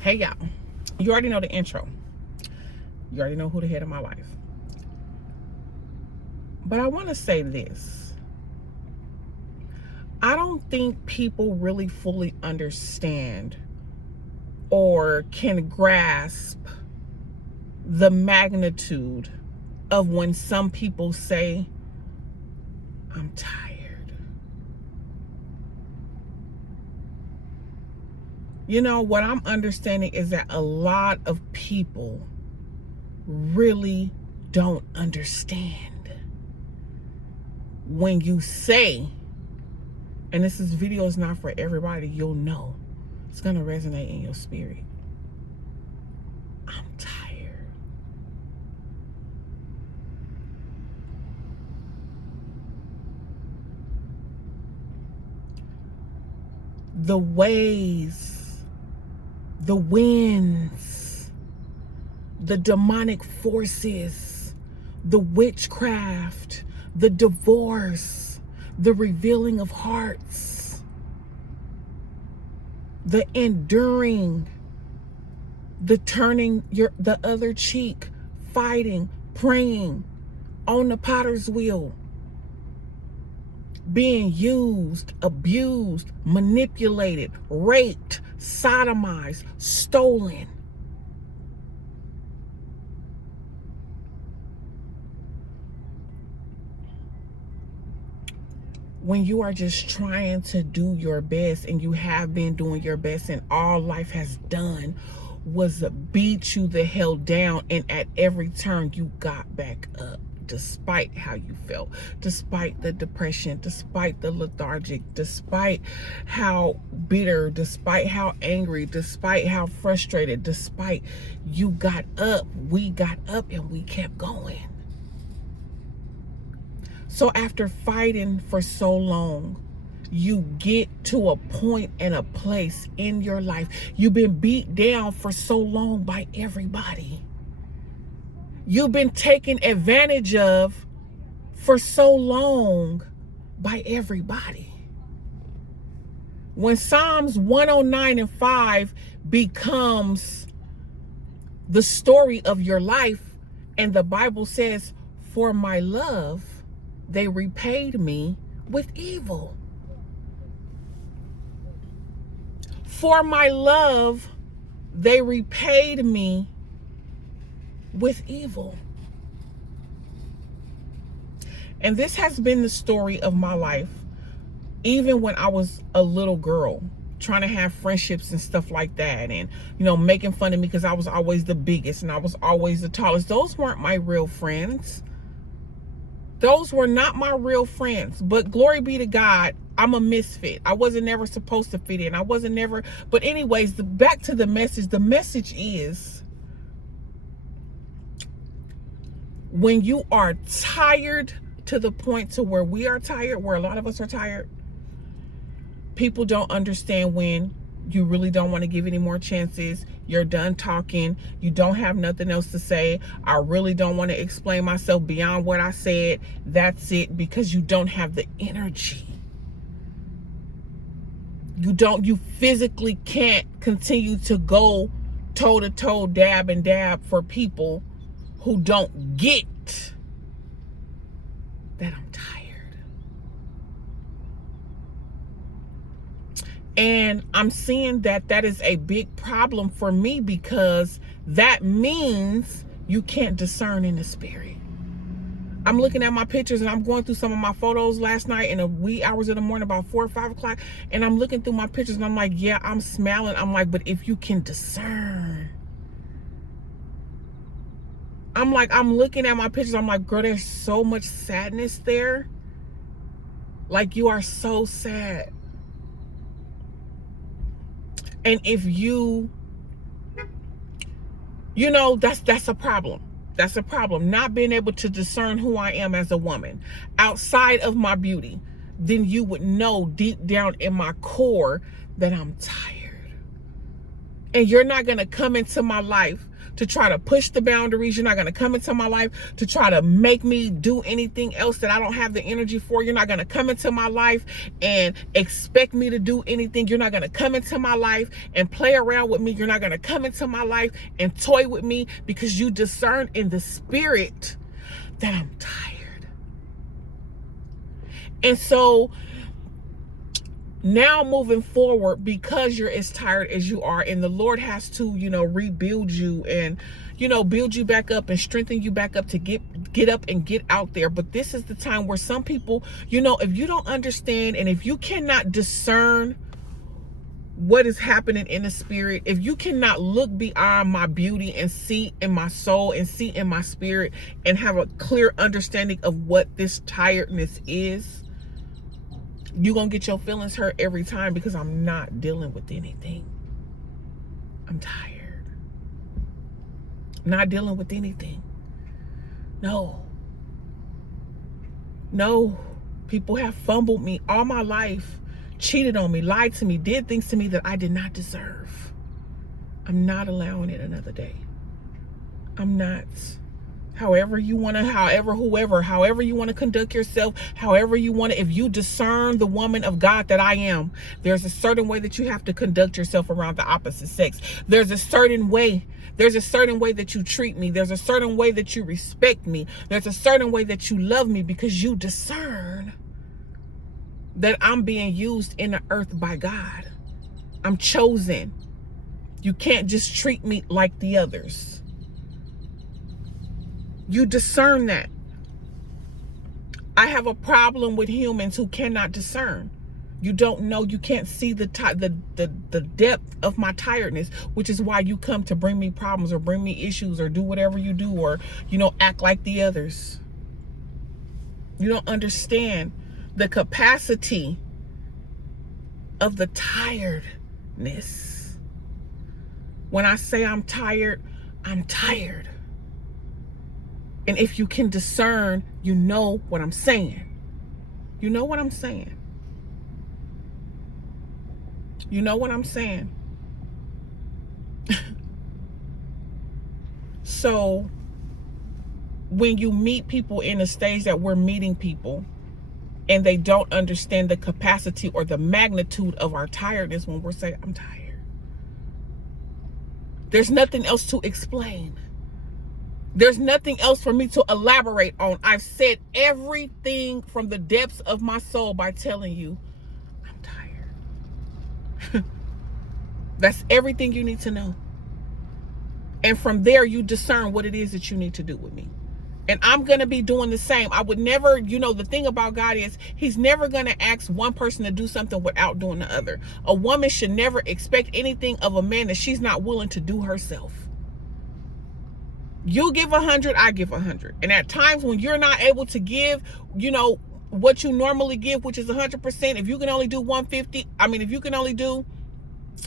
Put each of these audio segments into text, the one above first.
Hey y'all, you already know the intro. You already know who the head of my life. But I want to say this. I don't think people really fully understand or can grasp the magnitude of when some people say, I'm tired. You know, what I'm understanding is that a lot of people really don't understand when you say, and this video is not for everybody, you'll know. It's going to resonate in your spirit. I'm tired. The ways, the winds, the demonic forces, the witchcraft, the divorce, the revealing of hearts, the enduring, the turning the other cheek, fighting, praying, on the potter's wheel, being used, abused, manipulated, raped, sodomized, stolen. When you are just trying to do your best, and you have been doing your best, and all life has done was beat you the hell down, and at every turn you got back up, despite how you felt, despite the depression, despite the lethargic, despite how bitter, despite how angry, despite how frustrated, despite you got up, we got up and we kept going. So after fighting for so long, you get to a point and a place in your life. You've been beat down for so long by everybody. You've been taken advantage of for so long by everybody. When Psalms 109:5 becomes the story of your life, and the Bible says, for my love, they repaid me with evil. For my love, they repaid me with evil. And this has been the story of my life, even when I was a little girl, trying to have friendships and stuff like that, and making fun of me because I was always the biggest and I was always the tallest. Those weren't my real friends. Those were not my real friends. But glory be to God, I'm a misfit. I wasn't never supposed to fit in. I wasn't never. But anyways, back to the message. The message is, when you are tired to the point to where we are tired, where a lot of us are tired, people don't understand when you really don't want to give any more chances. You're done talking. You don't have nothing else to say. I really don't want to explain myself beyond what I said. That's it, because you don't have the energy. You physically can't continue to go toe to toe, dab and dab for people who don't get that I'm tired. And I'm seeing that is a big problem for me, because that means you can't discern in the spirit. I'm looking at my pictures, and I'm going through some of my photos last night in the wee hours of the morning, about 4 or 5 o'clock. And I'm looking through my pictures, and I'm like, yeah, I'm smiling. I'm like, but if you can discern. I'm looking at my pictures. I'm like, girl, there's so much sadness there. Like, you are so sad. And if that's a problem. That's a problem. Not being able to discern who I am as a woman outside of my beauty, then you would know deep down in my core that I'm tired. And you're not going to come into my life to try to push the boundaries. You're not going to come into my life to try to make me do anything else that I don't have the energy for. You're not going to come into my life and expect me to do anything. You're not going to come into my life and play around with me. You're not going to come into my life and toy with me, because you discern in the spirit that I'm tired. And so now moving forward, because you're as tired as you are, and the Lord has to, rebuild you and, build you back up and strengthen you back up to get up and get out there. But this is the time where some people, if you don't understand, and if you cannot discern what is happening in the spirit, if you cannot look beyond my beauty and see in my soul and see in my spirit and have a clear understanding of what this tiredness is, you're going to get your feelings hurt every time, because I'm not dealing with anything. I'm tired. Not dealing with anything. No. People have fumbled me all my life, cheated on me, lied to me, did things to me that I did not deserve. I'm not allowing it another day. I'm not. However you want to, however you want to conduct yourself, however you want to, if you discern the woman of God that I am, there's a certain way that you have to conduct yourself around the opposite sex. There's a certain way that you treat me. There's a certain way that you respect me. There's a certain way that you love me, because you discern that I'm being used in the earth by God. I'm chosen. You can't just treat me like the others. You discern that. I have a problem with humans who cannot discern. You don't know, you can't see the depth of my tiredness, which is why you come to bring me problems or bring me issues or do whatever you do, or, act like the others. You don't understand the capacity of the tiredness. When I say I'm tired, I'm tired. And if you can discern, you know what I'm saying. You know what I'm saying. You know what I'm saying. So when you meet people in a stage that we're meeting people, and they don't understand the capacity or the magnitude of our tiredness, when we're saying, I'm tired, there's nothing else to explain. There's nothing else for me to elaborate on. I've said everything from the depths of my soul by telling you, I'm tired. That's everything you need to know. And from there, you discern what it is that you need to do with me. And I'm going to be doing the same. I would never, the thing about God is he's never going to ask one person to do something without doing the other. A woman should never expect anything of a man that she's not willing to do herself. You give 100, I give 100. And at times when you're not able to give, what you normally give, which is 100%, if you can only do 150, if you can only do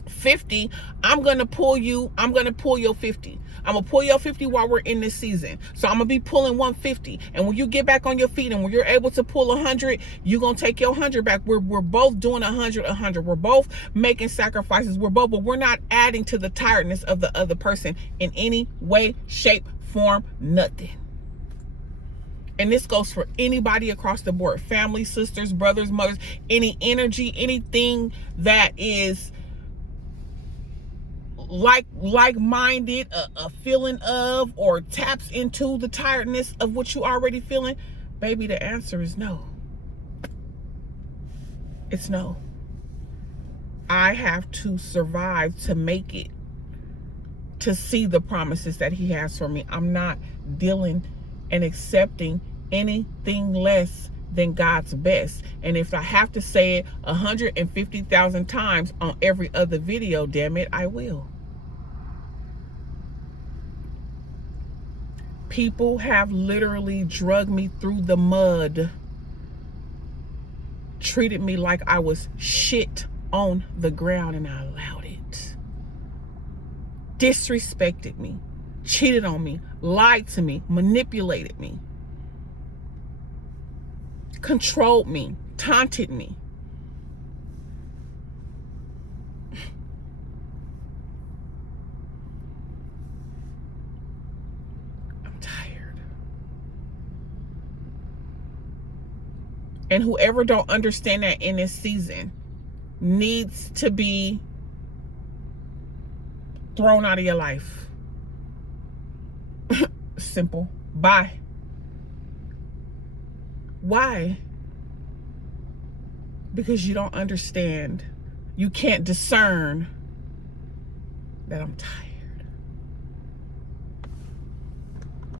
50, I'm going to pull your 50. I'm going to pull your 50 while we're in this season. So I'm going to be pulling 150. And when you get back on your feet and when you're able to pull 100, you're going to take your 100 back. We're both doing 100. We're both making sacrifices. But we're not adding to the tiredness of the other person in any way, shape, form, nothing. And this goes for anybody across the board, family, sisters, brothers, mothers, any energy, anything that is like-minded, a feeling of, or taps into the tiredness of what you already feeling. Baby, the answer is no. It's no. I have to survive to make it, to see the promises that he has for me. I'm not dealing and accepting anything less than God's best. And if I have to say it 150,000 times on every other video, damn it, I will. People have literally dragged me through the mud, treated me like I was shit on the ground, and I allowed it. Disrespected me, cheated on me, lied to me, manipulated me, controlled me, taunted me. And whoever don't understand that in this season needs to be thrown out of your life. Simple. Bye. Why? Because you don't understand. You can't discern that I'm tired.